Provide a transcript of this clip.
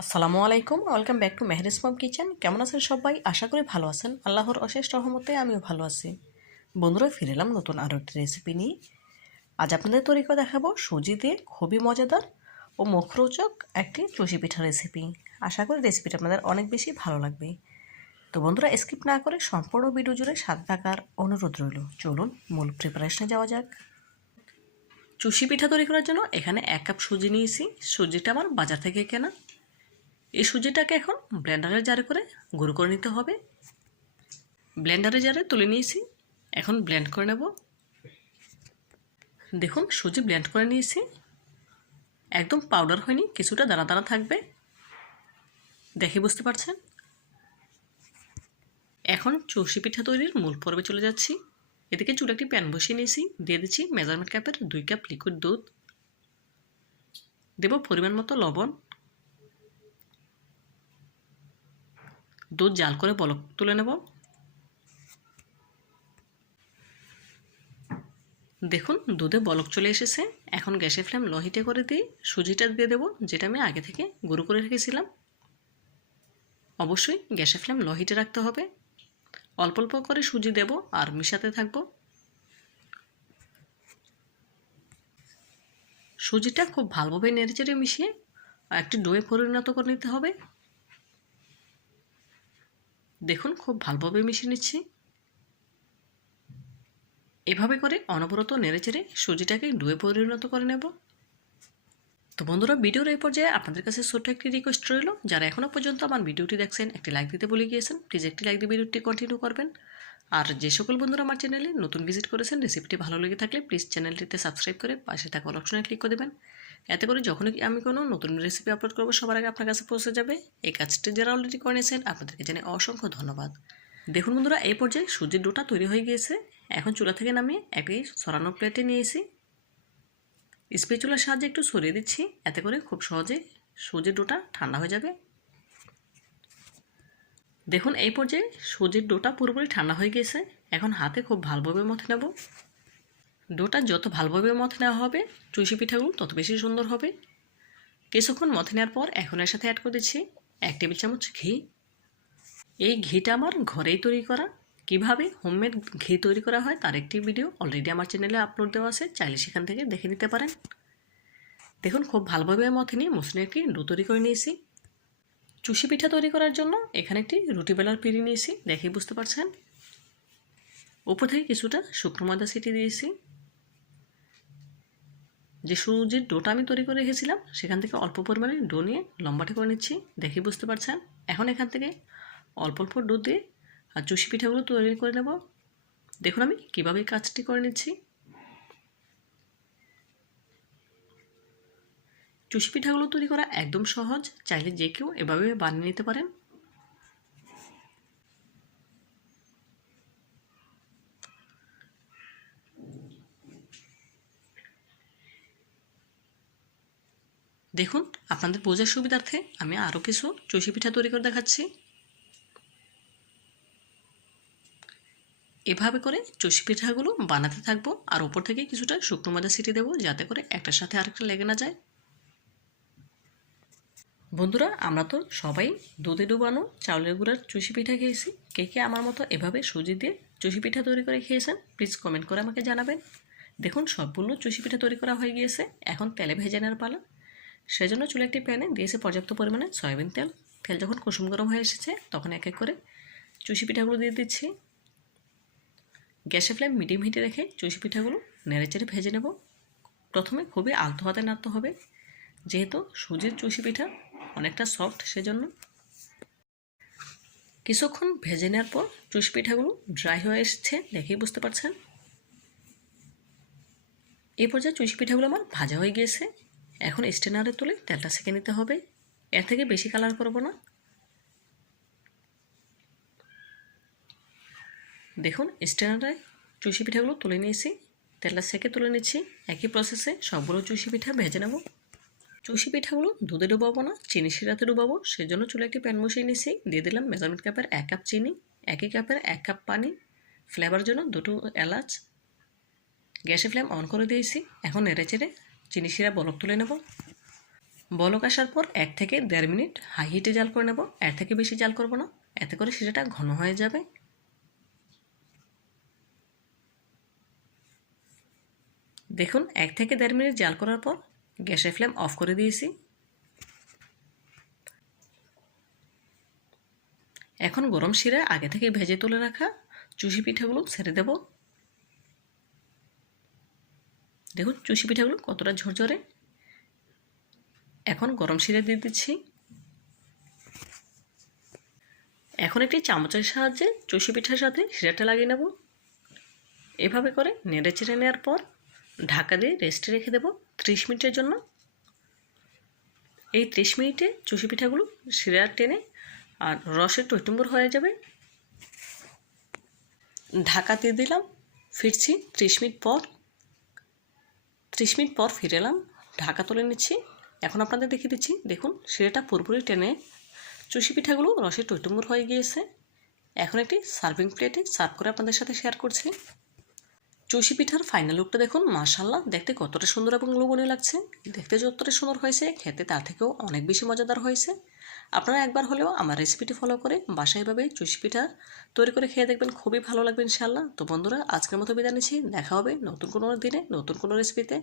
আসসালামু আলাইকুম, welcome back to Mehri's mom kitchen. কেমন আছেন সবাই? আশা করি ভালো আছেন। আল্লাহর অশেষ রহমতে আমিও ভালো আছি। বন্ধুরা, ফিরে এলাম নতুন আরও একটি রেসিপি নিয়ে। আজ আপনাদের তৈরি করে দেখাবো সুজি দিয়ে খুবই মজাদার ও মুখরোচক একটি চষি পিঠা রেসিপি আশা করি রেসিপিটা আপনাদের অনেক বেশি ভালো লাগবে। তো বন্ধুরা স্কিপ না করে সম্পূর্ণ ভিডিও জুড়ে স্বাদ থাকার অনুরোধ রইল। চলুন মূল প্রিপারেশনে যাওয়া যাক। চুষি পিঠা তৈরি করার জন্য এখানে এক কাপ সুজি নিয়েছি। সুজিটা আমার বাজার থেকে কেনা। এই সুজিটাকে এখন ব্লেন্ডারের জারে করে গুঁড়ো করে নিতে হবে। ব্লেন্ডারের জারে তুলে নিয়েছি। এখন ব্লেন্ড করে নেব। দেখুন, সুজি ব্লেন্ড করে নিয়েছি। একদম পাউডার হয়নি, কিছুটা দানা দানা থাকবে। দেখে বুঝতে পারছেন? এখন চৌষি পিঠা তৈরির মূল পর্বে চলে যাচ্ছি। এদিকে চুলে একটি প্যান বসিয়ে নিয়েছি। দিয়ে দিচ্ছি মেজারমেন্ট কাপের দুই কাপ লিকুইড দুধ। দেব পরিমাণ মতো লবণ। দুধ জাল করে বলক তুলে নেব। দেখুন, দুধে বলক চলে এসেছে। এখন গ্যাসের ফ্লেম লো করে দিই। সুজিটা দিয়ে দেবো, যেটা আমি আগে থেকে গুঁড়ো করে রেখেছিলাম। অবশ্যই গ্যাসের ফ্লেম লো রাখতে হবে। অল্প অল্প করে সুজি দেব আর মিশাতে থাকব। সুজিটা খুব ভালোভাবে নেড়েচেড়ে মিশিয়ে একটি ডোয়ে পরিণত করে নিতে হবে। দেখুন, খুব ভালোভাবে মিশিয়ে নিচ্ছি। এভাবে করে অনবরত নেড়েচেড়ে সুজিটাকে ডুয়ে পরিণত করে নেব। তো বন্ধুরা, ভিডিওর এই পর্যায়ে আপনাদের কাছে ছোট্ট একটি রিকোয়েস্ট রইল। যারা এখনও পর্যন্ত আমার ভিডিওটি দেখছেন, একটি লাইক দিতে বলে গিয়েছেন প্লিজ একটি লাইক দিয়ে ভিডিওটি কন্টিনিউ করবেন। আর যে সকল বন্ধুরা আমার চ্যানেলে নতুন ভিজিট করেছেন রেসিপিটি ভালো লেগে থাকলে প্লিজ চ্যানেলটিতে সাবস্ক্রাইব করে পাশে থাকা অপশনে ক্লিক করে দেবেন। এতে করে যখনই আমি কোনো নতুন রেসিপি আপলোড করব, সবার আগে আপনার কাছে পৌঁছে যাবে। এই কাজটি যারা অলরেডি করে নিয়েছেন, আপনাদেরকে জানে অসংখ্য ধন্যবাদ। দেখুন বন্ধুরা, এই পর্যায়ে সুজির ডোটা তৈরি হয়ে গিয়েছে। এখন চুলা থেকে নামিয়ে একটি সরানো প্লেটে নিয়েছি। স্পেচুলার সাহায্যে একটু সরিয়ে দিচ্ছি, এতে করে খুব সহজে সুজির ডোটা ঠান্ডা হয়ে যাবে। দেখুন, এই পর্যায়ে সুজির ডোটা পুরোপুরি ঠান্ডা হয়ে গিয়েছে। এখন হাতে খুব ভালোভাবে মথে নেব। ডোটা যত ভালোভাবে মথে নেওয়া হবে চুষি পিঠাগুলো তত বেশি সুন্দর হবে। কিছুক্ষণ মথে নেওয়ার পর এখন এর সাথে অ্যাড করে দিচ্ছি এক টেবিল চামচ ঘি। এই ঘিটা আমার ঘরেই তৈরি করা। কীভাবে হোমমেড ঘি তৈরি করা হয় তার একটি ভিডিও অলরেডি আমার চ্যানেলে আপলোড দেওয়া আছে, চাইলে সেখান থেকে দেখে নিতে পারেন। দেখুন, খুব ভালোভাবে মথে নিয়ে মসলিন একটি ডো তৈরি করে নিয়েছি। চুষি পিঠা তৈরি করার জন্য এখানে একটি রুটি বেলার পিড়ি নিয়েছি, দেখেই বুঝতে পারছেন। উপর থেকে কিছুটা শুকনো ময়দা সিটি দিয়েছি। যে সুজির ডোটা আমি তৈরি করে রেখেছিলাম, সেখান থেকে অল্প পরিমাণে ডো নিয়ে লম্বাটে করে নিচ্ছি, দেখে বুঝতে পারছেন? এখন এখান থেকে অল্প অল্প ডো দিয়ে আর চুষি পিঠাগুলো তৈরি করে নেব। দেখুন আমি কীভাবে কাজটি করে নিচ্ছি। চুষি পিঠাগুলো তৈরি করা একদম সহজ, চাইলে যে কেউ এভাবে বানিয়ে নিতে পারেন। দেখুন, আপনাদের বোঝার সুবিধার্থে আমি আরও কিছু চষি পিঠা তৈরি করে দেখাচ্ছি। এভাবে করে চষি পিঠাগুলো বানাতে থাকব আর ওপর থেকে কিছুটা শুকনো ময়দা ছিটিয়ে দেবো যাতে করে একটার সাথে আরেকটা লেগে না যায়। বন্ধুরা, আমরা তো সবাই দুধে ডুবানো চাউলের গুঁড়ার চুষি পিঠা খেয়েছি। কে কে আমার মতো এভাবে সুজি দিয়ে চুষি পিঠা তৈরি করে খেয়েছেন প্লিজ কমেন্ট করে আমাকে জানাবেন। দেখুন সম্পূর্ণ চুষি পিঠা তৈরি করা হয়ে গিয়েছে। এখন তেলে ভেজে নেওয়ার পালা। সেজন্য চুলে একটি প্যানে দিয়েছে পর্যাপ্ত পরিমাণে সয়াবিন তেল তেল যখন কুসুম গরম হয়ে এসেছে তখন এক এক করে চুষি পিঠাগুলো দিয়ে দিচ্ছি। গ্যাসের ফ্লেম মিডিয়াম হিটে রেখে চুষি পিঠাগুলো নেড়ে চেড়ে ভেজে নেব। প্রথমে খুবই আলতো হাতে নাড়তে হবে, যেহেতু সুজির চুষি পিঠা অনেকটা সফট সেজন্য। কিছুক্ষণ ভেজে নেওয়ার পর চুষি পিঠাগুলো ড্রাই হয়ে এসেছে দেখেই বুঝতে পারছেন। এই পর্যায়ে চুষি পিঠাগুলো আমার ভাজা হয়ে গিয়েছে। এখন স্টেনারে তুলে তেলটা সেঁকে নিতে হবে। এর থেকে বেশি কালার করব না। দেখুন, স্টেনারে চুষি পিঠাগুলো তুলে নিয়েছি। তেলটা সেঁকে তুলে নিচ্ছি। একই প্রসেসে সবগুলো চুষি পিঠা ভেজে নেব। চুষি পিঠাগুলো দুধে ডুবাবো না, চিনি শিরাতে ডুবাবো। সেজন্য চুলে একটি প্যান বসিয়ে নিয়েছি। দিয়ে দিলাম মেজারমেন্ট কাপের এক কাপ চিনি, একই কাপের এক কাপ পানি। ফ্লেভার জন্য দুটো এলাচ। গ্যাসে ফ্লেম অন করে দিয়েছি। এখন নেড়ে চেড়ে চিনি শিরা বরফ তুলে নেব। বলক আসার পর এক থেকে দেড় মিনিট হাই হিটে জাল করে নেব। এর থেকে বেশি জাল করব না। এতে করে শিরাটা ঘন হয়ে যাবে। দেখুন, এক থেকে দেড় মিনিট জাল করার পর গ্যাসের ফ্লেম অফ করে দিয়েছি। এখন গরম শিরা আগে থেকে ভেজে তুলে রাখা চুষি পিঠেগুলো ছেড়ে দেব। দেখুন, চুষি পিঠাগুলো কতটা ঝরঝরে। এখন গরম শিরা দিয়ে দিচ্ছি। এখন একটি চামচের সাহায্যে চুষি পিঠার সাথে শিরাটা লাগিয়ে নেব। এভাবে করে নেড়ে চেড়ে নেওয়ার পর ঢাকা দিয়ে রেস্টে রেখে দেব ত্রিশ মিনিটের জন্য। এই ত্রিশ মিনিটে চুষি পিঠাগুলো শিরা টেনে আর রসে টইটুম্বর হয়ে যাবে। ঢাকা দিয়ে দিলাম, ফিরছি ত্রিশ মিনিট পর ত্রিশ মিনিট পর ফিরে এলাম, ঢাকা তুলে নিচ্ছি। এখন আপনাদের দেখিয়ে দিচ্ছি, দেখুন, শিরাটা পুরোপুরি টেনে চুষি পিঠাগুলো রসে টইটুম্বর হয়ে গিয়েছে। এখন একটি সার্ভিং প্লেটে সার্ভ করে আপনাদের সাথে শেয়ার করছি। চুষি পিঠার ফাইনাল লুকটা দেখুন মাশাল্লাহ দেখতে কতটা সুন্দর এবং লোভনীয় লাগছে। দেখতে যতটা সুন্দর হয়েছে, খেতে তার থেকেও অনেক বেশি মজাদার হয়েছে। আপনারা একবার হলেও আমার রেসিপিটি ফলো করে বাসায় এভাবে চুষি পিঠা তৈরি করে খেয়ে দেখবেন, খুবই ভালো লাগবে ইনশাল্লাহ তো বন্ধুরা, আজকের মতো বিদায় নিচ্ছি। দেখা হবে নতুন কোনো দিনে, নতুন কোনো রেসিপিতে